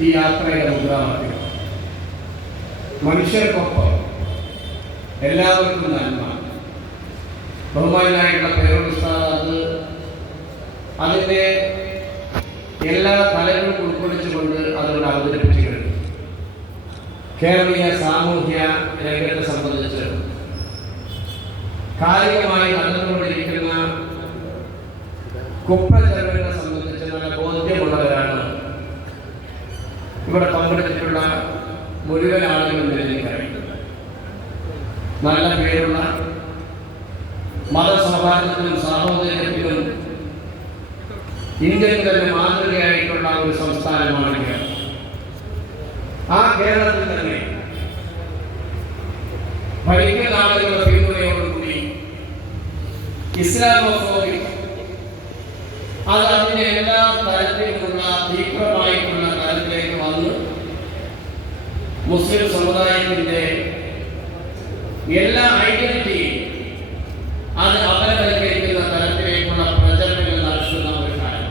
ഈ യാത്രയുടെ മുദ്രാവാക്യം. മനുഷ്യർക്കൊപ്പം എല്ലാവർക്കും നന്മ. ബഹുമാനായിട്ടുള്ള പേരുസ്താദ് അത് അതിന്റെ എല്ലാ തലങ്ങളും ഉൾക്കൊള്ളിച്ചുകൊണ്ട് അതുകൊണ്ട് അവതരിപ്പിച്ചു കഴിഞ്ഞു കേരളീയ സാമൂഹ്യ രംഗത്തെ സംബന്ധിച്ച് കാലികമായി നടന്നുകൊണ്ടിരിക്കുന്ന കുപ്രചരണങ്ങളെ സംബന്ധിച്ച് നല്ല ബോധ്യമുള്ളവരാണ് ഇവിടെ പങ്കെടുത്തിട്ടുള്ള മുഴുവൻ ആളുകളും എനിക്കറിയുന്നത് നല്ല പേരുള്ള മതസൗഹാർദ്ദത്തിനും സാഹോദര്യത്തിനും ഇന്ത്യയിൽ തന്നെ മാതൃകയായിട്ടുള്ള ഒരു സംസ്ഥാനമാണ് കേരളം. ആ കേരളത്തിൽ തന്നെ ഭരിക്കുന്ന ആളുകളുടെ പിന്തുണയോടുകൂടി ഇസ്ലാമോഫോബിക് അത് അതിന്റെ എല്ലാ തരത്തിലുള്ള തീവ്രമായിട്ടുള്ള മുസ്ലിം സമുദായത്തിന്റെ എല്ലാ ഐഡന്റിറ്റിയും അത് അപലവൽക്കരിക്കുന്ന തലത്തിലേക്കുള്ള പ്രചരണങ്ങൾ നടത്തുന്ന ഒരു കാലം.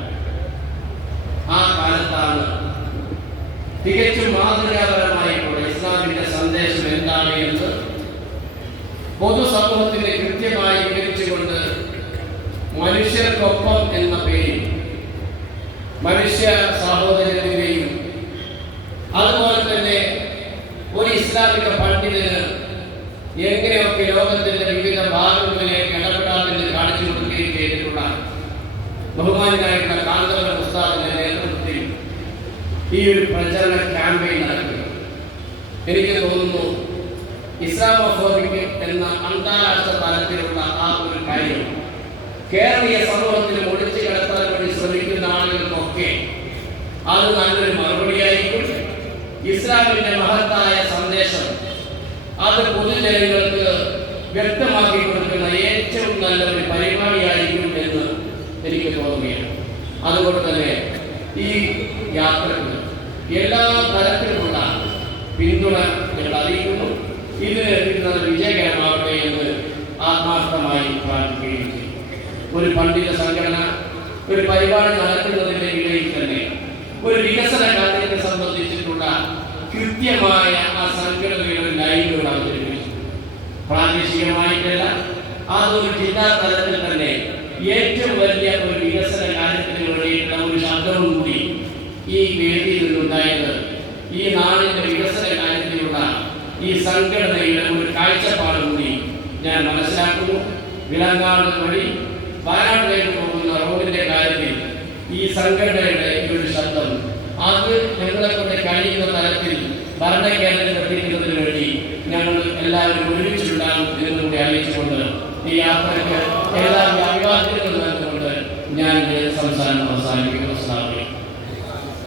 ആ കാലത്താണ് തികച്ചും മാതൃകാപരമായിട്ടുള്ള ഇസ്ലാമിന്റെ സന്ദേശം എന്താണ് എന്ന് പൊതുസമൂഹത്തിന് കൃത്യമായി വിവരിച്ചുകൊണ്ട് മനുഷ്യർക്കൊപ്പം എന്ന പേരിൽ മനുഷ്യ സഹോദരത്തിന്റെയും അതുപോലെ ഇസ്ലാമിക പണ്ഡിതന് എങ്ങനെയൊക്കെ ലോകത്തിന്റെ വിവിധ ഭാഗങ്ങളിലേക്ക് ഇടപെടാമെന്ന് കാണിച്ചു കൊടുക്കുകയും ചെയ്തിട്ടുള്ള ബഹുമാനായിട്ടുള്ള കാന്തവര ഉസ്താദിന്റെ നേതൃത്വത്തിൽ ഈ ഒരു പ്രചരണ ക്യാമ്പയിൻ നടക്കുക എനിക്ക് തോന്നുന്നു ഇസ്ലാമോഫോബിക് എന്ന അന്താരാഷ്ട്ര തലത്തിലുള്ള ആ ഒരു കാര്യം കേരളീയ സമൂഹത്തിൽ ഒളിച്ചു കിടത്താൻ വേണ്ടി ശ്രമിക്കുന്ന ആളുകൾക്കൊക്കെ അത് നല്ലൊരു മറുപടിയായിരിക്കും. ഇസ്ലാമിന്റെ മഹത്തായ സന്ദേശം അത് പൊതുജനങ്ങൾക്ക് വ്യക്തമാക്കി കൊടുക്കുന്ന ഏറ്റവും നല്ലൊരു പരിപാടിയായിരിക്കും എന്ന് എനിക്ക് തോന്നുകയാണ്. അതുകൊണ്ട് തന്നെ ഈ യാത്രയ്ക്ക് എല്ലാ തരത്തിലുമുള്ള പിന്തുണ ഞങ്ങൾ അറിയിക്കുന്നു. ഇതിന് ഇത് വിജയകരമാവട്ടെ എന്ന് ആത്മാർത്ഥമായി പ്രാർത്ഥിക്കുകയും ചെയ്യും. ഒരു പണ്ഡിത സംഘടന ഒരു പരിപാടി നടക്കുന്നതിന്റെ ഇടയിൽ തന്നെ ഒരു വികസന കൃത്യമായ ആ സംഘടനയുടെ ലൈനുകൾ അവതരിപ്പിച്ചു. പ്രാദേശികമായിട്ടല്ല അതൊരു ജില്ലാ തലത്തിൽ തന്നെ ഏറ്റവും വലിയ ഒരു വികസന കാര്യത്തിന് വേണ്ടിയിട്ടുള്ള ഒരു ശബ്ദവും കൂടി ഈ വേദിയിൽ നിന്നുണ്ടായത് ഈ നാടിന്റെ വികസന കാര്യത്തിലുള്ള ഈ സംഘടനയുടെ ഒരു കാഴ്ചപ്പാട് കൂടി ഞാൻ മനസ്സിലാക്കുന്നു. വിലങ്ങാട് വഴി വയനാട്ടിലേക്ക് പോകുന്ന റോഡിന്റെ കാര്യത്തിൽ ഈ സംഘടനയുടെ ഒരു ശബ്ദം അത് ഞങ്ങളെ കൊണ്ട് കഴിയുന്ന തലത്തിൽ ഭരണകേന്ദ്രം എത്തിക്കുന്നതിന് വേണ്ടി ഞങ്ങൾ എല്ലാവരും ഒരുമിച്ചുണ്ടാകും എന്നുകൂടി അറിയിച്ചുകൊണ്ട് ഈ യാത്രയ്ക്ക്